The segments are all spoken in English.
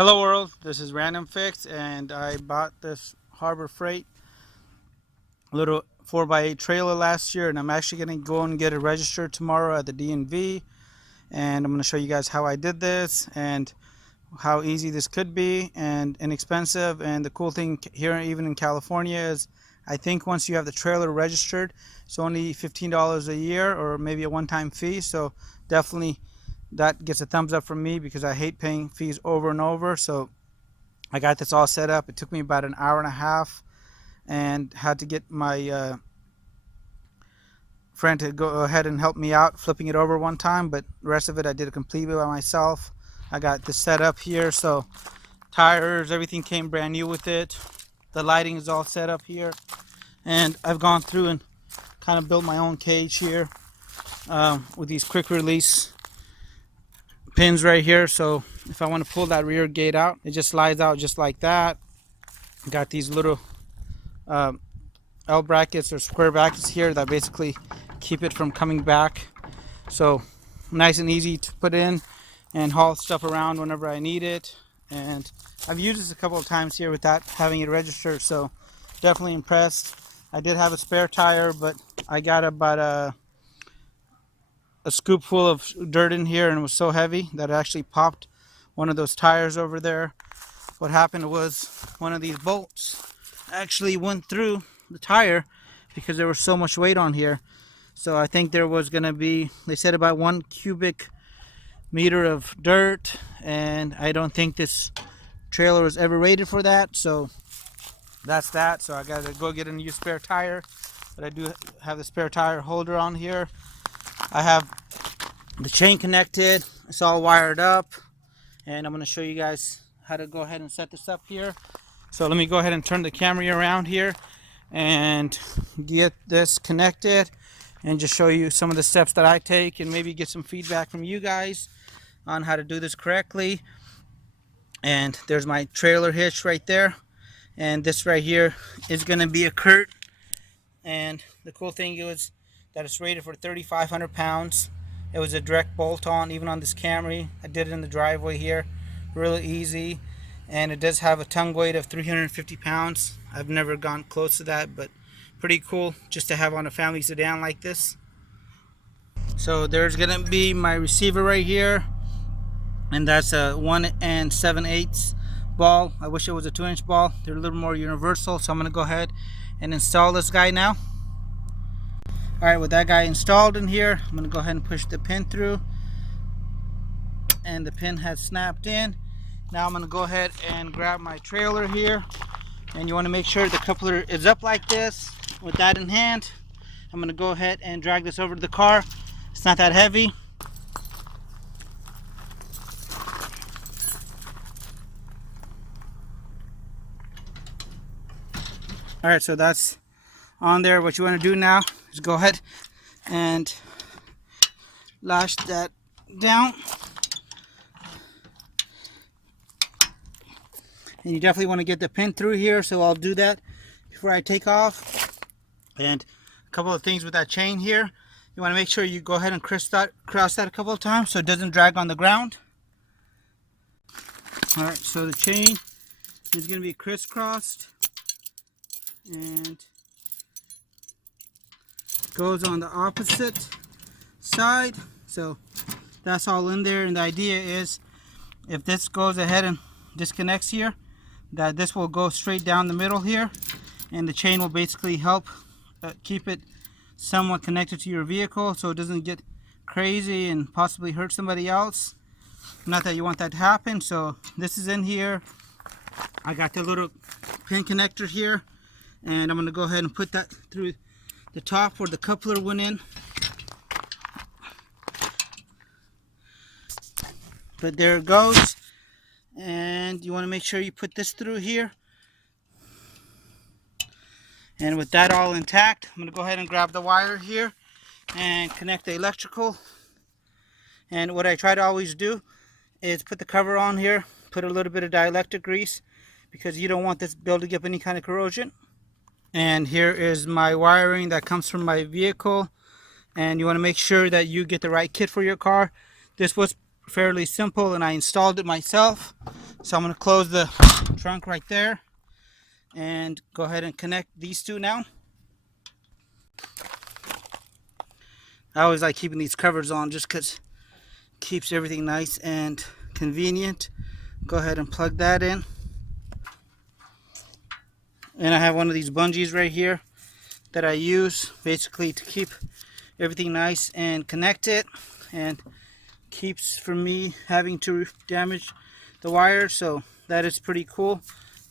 Hello world, this is Random Fix, and I bought this Harbor Freight little 4x8 trailer last year, and I'm actually going to go and get it registered tomorrow at the DMV, and I'm going to show you guys how I did this and how easy this could be and inexpensive. And the cool thing here, even in California, is I think once you have the trailer registered, it's only $15 a year or maybe a one-time fee. So definitely that gets a thumbs up from me because I hate paying fees over and over. So I got this all set up. It took me about an hour and a half, and had to get my friend to go ahead and help me out flipping it over one time, but the rest of it I did it completely by myself. I got this set up here, so tires, everything came brand new with it. The lighting is all set up here, and I've gone through and kind of built my own cage here with these quick release pins right here. So if I want to pull that rear gate out, it just slides out just like that. Got these little L brackets or square brackets here that basically keep it from coming back. So nice and easy to put in and haul stuff around whenever I need it. And I've used this a couple of times here without having it registered, so definitely impressed. I did have a spare tire, but I got about a scoop full of dirt in here, and it was so heavy that it actually popped one of those tires over there. What happened was one of these bolts actually went through the tire because there was so much weight on here. So I think there was going to be, they said, about 1 cubic meter of dirt, and I don't think this trailer was ever rated for that. So that's that. So I gotta go get a new spare tire, but I do have the spare tire holder on here. I have the chain connected, it's all wired up, and I'm going to show you guys how to go ahead and set this up here. So let me go ahead and turn the camera around here and get this connected and just show you some of the steps that I take, and maybe get some feedback from you guys on how to do this correctly. And there's my trailer hitch right there, and this right here is going to be a Kurt, and the cool thing is that it's rated for 3,500 pounds. It was a direct bolt on, even on this Camry. I did it in the driveway here, really easy. And it does have a tongue weight of 350 pounds. I've never gone close to that, but pretty cool just to have on a family sedan like this. So there's gonna be my receiver right here, and that's a 1 7/8 ball. I wish it was a 2-inch ball. They're a little more universal, so I'm gonna go ahead and install this guy now. Alright, with that guy installed in here, I'm gonna go ahead and push the pin through, and the pin has snapped in. Now I'm going to go ahead and grab my trailer here, and you want to make sure the coupler is up like this. With that in hand, I'm going to go ahead and drag this over to the car. It's not that heavy. Alright, so that's on there. What you want to do now is go ahead and lash that down. And you definitely want to get the pin through here, so I'll do that before I take off. And a couple of things with that chain here, you want to make sure you go ahead and cross that a couple of times so it doesn't drag on the ground. Alright, so the chain is going to be crisscrossed and goes on the opposite side. So that's all in there, and the idea is if this goes ahead and disconnects here, that this will go straight down the middle here, and the chain will basically help keep it somewhat connected to your vehicle so it doesn't get crazy and possibly hurt somebody else. Not that you want that to happen. So this is in here. I got the little pin connector here, and I'm going to go ahead and put that through the top where the coupler went in. But there it goes. And you want to make sure you put this through here. And with that all intact, I'm going to go ahead and grab the wire here and connect the electrical. And what I try to always do is put the cover on here, put a little bit of dielectric grease, because you don't want this building up any kind of corrosion. And here is my wiring that comes from my vehicle. And you want to make sure that you get the right kit for your car. This was fairly simple, and I installed it myself. So I'm going to close the trunk right there and go ahead and connect these two now. I always like keeping these covers on just because it keeps everything nice and convenient. Go ahead and plug that in. And I have one of these bungees right here that I use basically to keep everything nice and connected, and keeps from me having to damage the wire. So that is pretty cool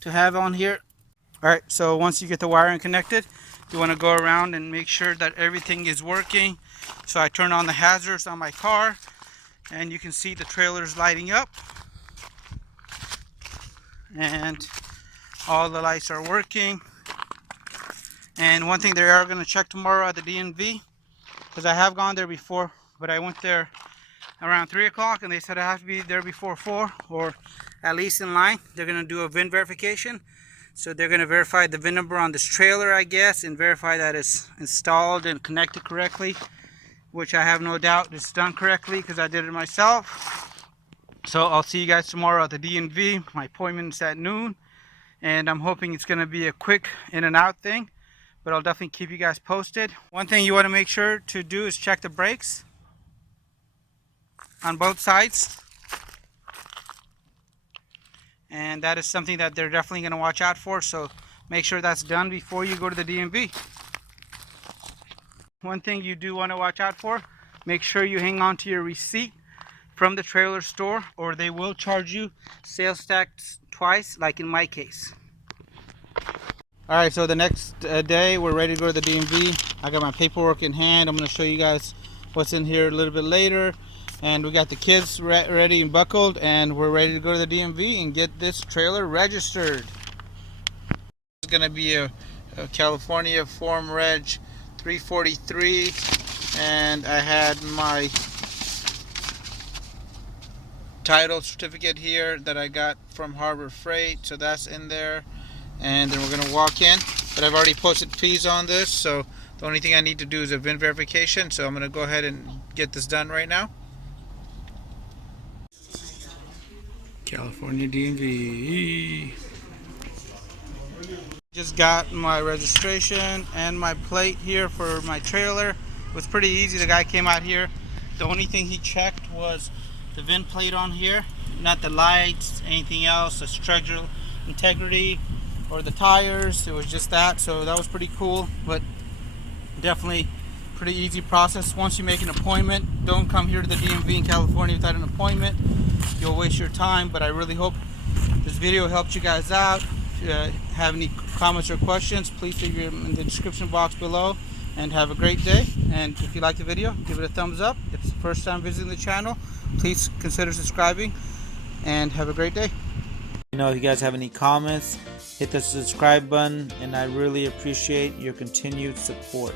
to have on here. Alright, so once you get the wiring connected, you want to go around and make sure that everything is working. So I turn on the hazards on my car and you can see the trailers lighting up and all the lights are working. And one thing they are going to check tomorrow at the DMV, because I have gone there before, but I went there around 3 o'clock and they said I have to be there before 4 or at least in line. They're going to do a Vin verification. So they're going to verify the VIN number on this trailer, I guess, and verify that it's installed and connected correctly, which I have no doubt it's done correctly because I did it myself. So I'll see you guys tomorrow at the DMV. My appointment is at noon, and I'm hoping it's going to be a quick in and out thing, but I'll definitely keep you guys posted. One thing you want to make sure to do is check the brakes on both sides. And that is something that they're definitely going to watch out for, so make sure that's done before you go to the DMV. One thing you do want to watch out for, make sure you hang on to your receipt from the trailer store, or they will charge you sales tax twice, like in my case. Alright, so the next day we're ready to go to the DMV. I got my paperwork in hand. I'm going to show you guys what's in here a little bit later. And we got the kids ready and buckled, and we're ready to go to the DMV and get this trailer registered. It's going to be a California Form Reg 343, and I had my title certificate here that I got from Harbor Freight, so that's in there. And then we're going to walk in, but I've already posted fees on this, so the only thing I need to do is a VIN verification. So I'm going to go ahead and get this done right now. California DMV. Just got my registration and my plate here for my trailer. It was pretty easy. The guy came out here. The only thing he checked was the VIN plate on here, not the lights, anything else, the structural integrity or the tires. It was just that. So that was pretty cool, but definitely pretty easy process. Once you make an appointment, don't come here to the DMV in California without an appointment. You'll waste your time, but I really hope this video helped you guys out. If you have any comments or questions, please leave them in the description box below, and have a great day. And if you like the video, give it a thumbs up. If it's the first time visiting the channel, please consider subscribing, and have a great day. If you guys have any comments, hit the subscribe button, and I really appreciate your continued support.